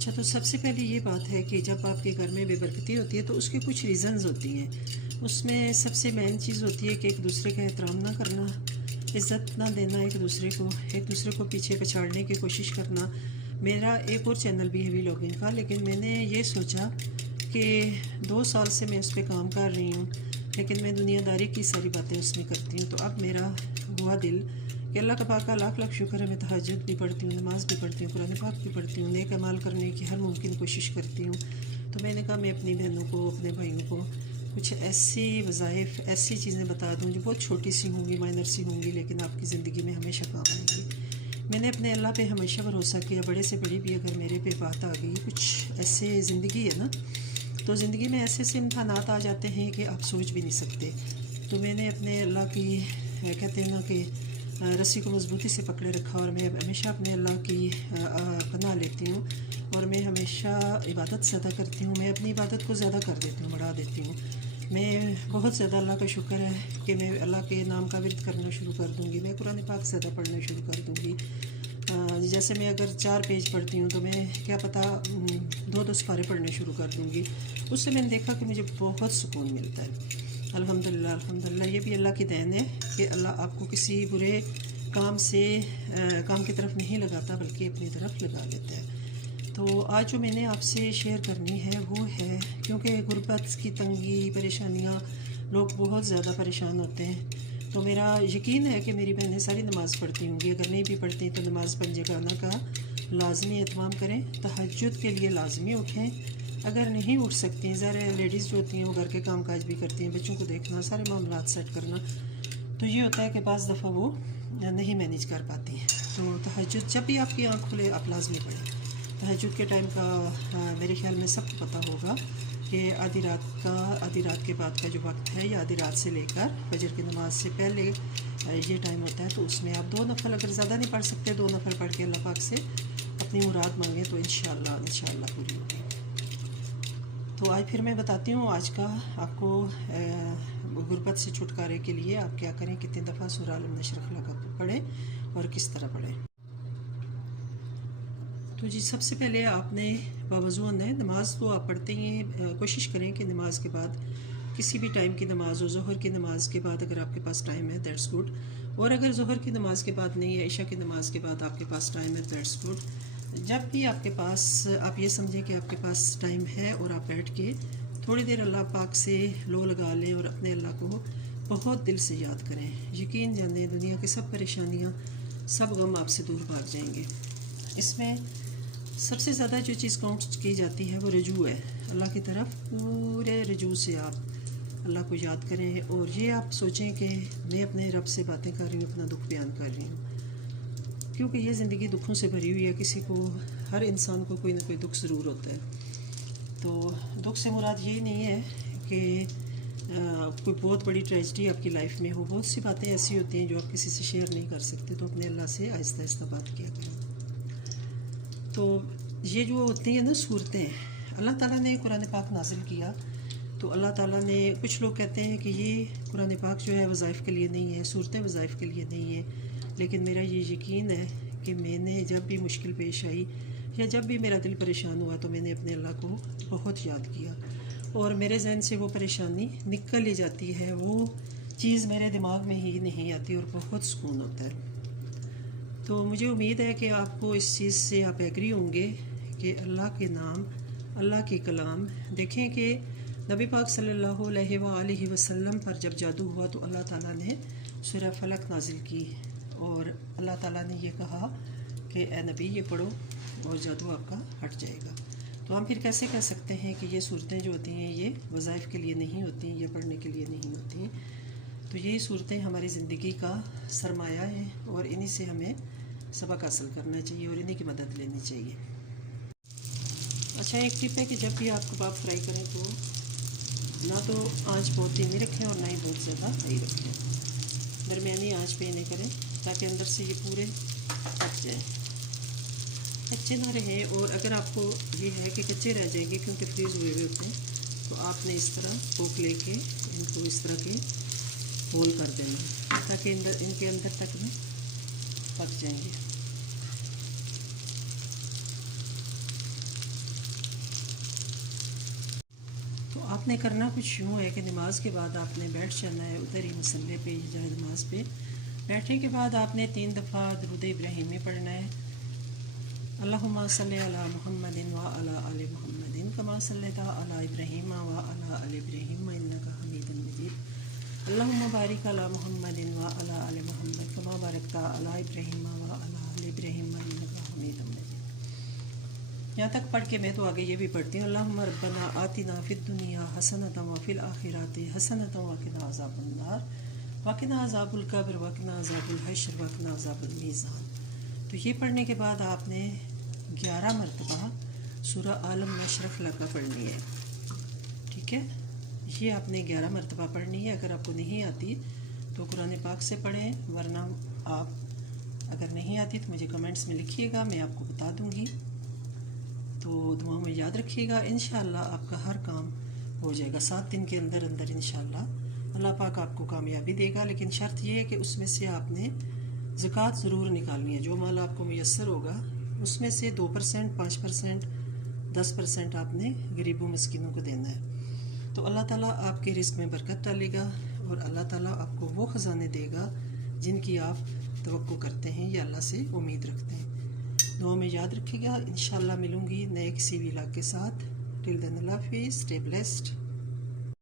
अच्छा, तो सबसे पहले ये बात है कि जब आपके घर में बेबरकती होती है तो उसके कुछ रीज़न्स होती हैं। उसमें सबसे मेन चीज़ होती है कि एक दूसरे का एहतराम ना करना, इज़्ज़त ना देना, एक दूसरे को पीछे पछाड़ने की कोशिश करना। मेरा एक और चैनल भी है व्लॉगिंग का, लेकिन मैंने ये सोचा कि 2 साल से मैं उस पर काम कर रही हूँ, लेकिन मैं दुनियादारी की सारी बातें उसमें करती हूँ। तो अब मेरा हुआ दिल कि अल्लाह का पाक का लाख लाख शुक्र है, मैं तहज्जुद भी पढ़ती हूँ, नमाज़ भी पढ़ती हूँ, कुरान पाक भी पढ़ती हूँ, नेक अमाल करने की हर मुमकिन कोशिश करती हूँ। तो मैंने कहा मैं अपनी बहनों को, अपने भाइयों को कुछ ऐसी वज़ाइफ, ऐसी चीज़ें बता दूँ जो बहुत छोटी सी होंगी, माइनर सी होंगी, लेकिन आपकी ज़िंदगी में हमेशा काम आएंगी। मैंने अपने अल्लाह पे हमेशा भरोसा किया, बड़े से बड़ी भी अगर मेरे पे बात आ गई, कुछ ऐसे ज़िंदगी है ना, तो ज़िंदगी में ऐसे ऐसे इम्तहानात आ जाते हैं कि आप सोच भी नहीं सकते। तो मैंने अपने अल्लाह की, कहते हैं ना कि रस्सी को मजबूती से पकड़े रखा, और मैं हमेशा अपने अल्लाह की पनाह लेती हूँ, और मैं हमेशा इबादत ज़्यादा करती हूँ। मैं अपनी इबादत को ज़्यादा कर देती हूँ, बढ़ा देती हूँ। मैं बहुत ज़्यादा अल्लाह का शुक्र है कि मैं अल्लाह के नाम का विर्द करना शुरू कर दूँगी। मैं कुरान पाक ज़्यादा पढ़ना शुरू कर दूँगी। जैसे मैं अगर 4 पेज पढ़ती हूँ तो मैं क्या पता 2-2 सिपारे पढ़ने शुरू कर दूँगी। उससे मैंने देखा कि मुझे बहुत सुकून मिलता है। अल्हम्दुलिल्लाह, अल्हम्दुलिल्लाह। ये भी अल्लाह की देन है कि अल्लाह आपको किसी बुरे काम की तरफ नहीं लगाता, बल्कि अपनी तरफ लगा लेता है। तो आज जो मैंने आपसे शेयर करनी है वो है, क्योंकि गुर्बत की तंगी, परेशानियाँ, लोग बहुत ज़्यादा परेशान होते हैं। तो मेरा यकीन है कि मेरी बहनें सारी नमाज़ पढ़ती होंगी, अगर नहीं भी पढ़ती तो नमाज़ पंजगाना का लाजमी एहतमाम करें, तहज्जुद के लिए लाजमी उठें। अगर नहीं उठ सकती, ज़रा लेडीज़ जो होती हैं वो घर के काम काज भी करती हैं, बच्चों को देखना, सारे मामलात सेट करना, तो ये होता है कि बाज़ दफ़ा वो नहीं मैनेज कर पाती हैं। तो तहज्जुद जब भी आपकी आँख खुले आप लाजमी पढ़ें। तहज्जुद के टाइम का मेरे ख्याल में सबको पता होगा कि आधी रात के बाद का जो वक्त है, या आधी रात से लेकर फजर की नमाज से पहले ये टाइम होता है। तो उसमें आप 2 नफल, अगर ज़्यादा नहीं पढ़ सकते, 2 नफल पढ़ के अल्लाह पाक से अपनी मुराद मांगे तो इंशाअल्लाह पूरी होगी। तो आज फिर मैं बताती हूँ आज का आपको गुर्बत से छुटकारे के लिए आप क्या करें, कितनी दफ़ा सूरह अल नशर पढ़ें और किस तरह पढ़ें। तो जी, सबसे पहले आपने बावज़ू नमाज तो आप पढ़ते ही हैं। कोशिश करें कि नमाज के बाद, किसी भी टाइम की नमाज हो, ज़ोहर की नमाज के बाद अगर आपके पास टाइम है दैट्स गुड, और अगर ज़ोहर की नमाज के बाद नहीं है, ईशा की नमाज के बाद आपके पास टाइम है दैट्स गुड। जब भी आपके पास, आप ये समझें कि आपके पास टाइम है और आप बैठ के थोड़ी देर अल्लाह पाक से लो लगा लें और अपने अल्लाह को बहुत दिल से याद करें। यकीन जानें दुनिया की सब परेशानियाँ, सब गम आपसे दूर भाग जाएंगे। इसमें सबसे ज़्यादा जो चीज़ काउंट की जाती है वो रजू है, अल्लाह की तरफ पूरे रजू से आप अल्लाह को याद करें, और ये आप सोचें कि मैं अपने रब से बातें कर रही हूँ, अपना दुख बयान कर रही हूँ, क्योंकि ये ज़िंदगी दुखों से भरी हुई है। किसी को, हर इंसान को कोई ना कोई दुख ज़रूर होता है। तो दुख से मुराद ये नहीं है कि कोई बहुत बड़ी ट्रेजिडी आपकी लाइफ में हो। बहुत सी बातें ऐसी होती हैं जो आप किसी से शेयर नहीं कर सकते, तो अपने अल्लाह से आहिस्ता आहिस्ता बात किया करें। तो ये जो होती हैं ना सूरतें, अल्लाह ताला ने कुरान पाक नाजिल किया, तो अल्लाह ताला ने, कुछ लोग कहते हैं कि ये कुरान पाक जो है वज़ाइफ के लिए नहीं है, सूरतें वज़ाइफ के लिए नहीं है, लेकिन मेरा ये यकीन है कि मैंने जब भी मुश्किल पेश आई या जब भी मेरा दिल परेशान हुआ तो मैंने अपने अल्लाह को बहुत याद किया, और मेरे जहन से वो परेशानी निकल ही जाती है, वो चीज़ मेरे दिमाग में ही नहीं आती, और बहुत सुकून होता है। तो मुझे उम्मीद है कि आपको इस चीज़ से आप एग्री होंगे कि अल्लाह के नाम, अल्लाह के कलाम, देखें कि नबी पाक सल्लल्लाहु अलैहि वसल्लम पर जब जादू हुआ तो अल्लाह ताला ने सूरह फलक नाजिल की, और अल्लाह ताला ने ये कहा कि ए नबी ये पढ़ो और जादू आपका हट जाएगा। तो हम फिर कैसे कह सकते हैं कि ये सूरतें जो होती हैं ये वज़ाइफ के लिए नहीं होती, ये पढ़ने के लिए नहीं होती। तो ये सूरतें हमारी ज़िंदगी का सरमाया है, और इन्हीं से हमें सबक हासिल करना चाहिए और इन्हीं की मदद लेनी चाहिए। अच्छा, एक टिप है कि जब भी आप कबाब फ्राई करें तो ना तो आंच बहुत धीमी रखें और ना ही बहुत ज़्यादा हाई रखें, दरमियानी आंच पे इन्हें करें ताकि अंदर से ये पूरे पक जाए, कच्चे ना रहें। और अगर आपको ये है कि कच्चे रह जाएंगे क्योंकि फ्रीज़ हुए हुए होते हैं, तो आपने इस तरह कोक लेके इनको इस तरह के होल कर देना ताकि इनके अंदर तक में पक जाएंगे। आपने करना कुछ यूँ है कि नमाज के बाद आपने बैठ जाना है उधर ही मसल्ले पे या नमाज पे। बैठने के बाद आपने 3 दफ़ा दुरूद इब्राहिमी पढ़ना है। अल्लाहुम्मा सल्ली अला मुहम्मदिन व अला आलि मुहम्मदिन कमा सल्लैता अला इब्राहीम व अला आलि इब्राहीम इन्नका हमीदुम मजीद। अल्लाहुम्मा बारिक अला मुहम्मदिन व अला आलि मुहम्मद कमा बारकता अला इब्राहीम व अला आलि इब्राहीम इन्नका हमीदुम मजीद। यहाँ तक पढ़ के मैं तो आगे ये भी पढ़ती हूँ, अल्लाहुम्मा रब्बना आतिना फिद दुनिया हसनतम व फिल आखिराति हसनतम व क़िना अज़ाबन नार व क़िना अज़ाबुल कब्र व क़िना अज़ाबुल हश्र व क़िना अज़ाबुल मीज़ान। तो ये पढ़ने के बाद आपने 11 मरतबा सूरह आलम नशरफ लगा पढ़नी है। ठीक है, ये आपने 11 मरतबा पढ़नी है। अगर आपको नहीं आती तो कुरान पाक से पढ़ें, वरना आप अगर नहीं आती तो मुझे कमेंट्स में लिखिएगा, मैं आपको बता दूँगी। तो दुआ में याद रखिएगा, इंशाअल्लाह आपका हर काम हो जाएगा 7 दिन के अंदर अंदर। इंशाअल्लाह अल्लाह पाक आपको कामयाबी देगा, लेकिन शर्त यह है कि उसमें से आपने ज़कात ज़रूर निकालनी है। जो माल आपको मुयस्सर होगा उसमें से 2%, 5%, 10% आपने गरीबों मिस्किनों को देना है। तो अल्लाह ताला आपके रिज़्क़ में बरकत डालेगा और अल्लाह ताला आपको वो ख़जाने देगा जिनकी आप तवक्को करते हैं या अल्लाह से उम्मीद रखते हैं। दुआ में याद रखिएगा, इंशाअल्लाह मिलूँगी नए किसी व्लॉग के साथ। टिल देन अल्लाह हाफ़िज़, स्टे ब्लेस्ड।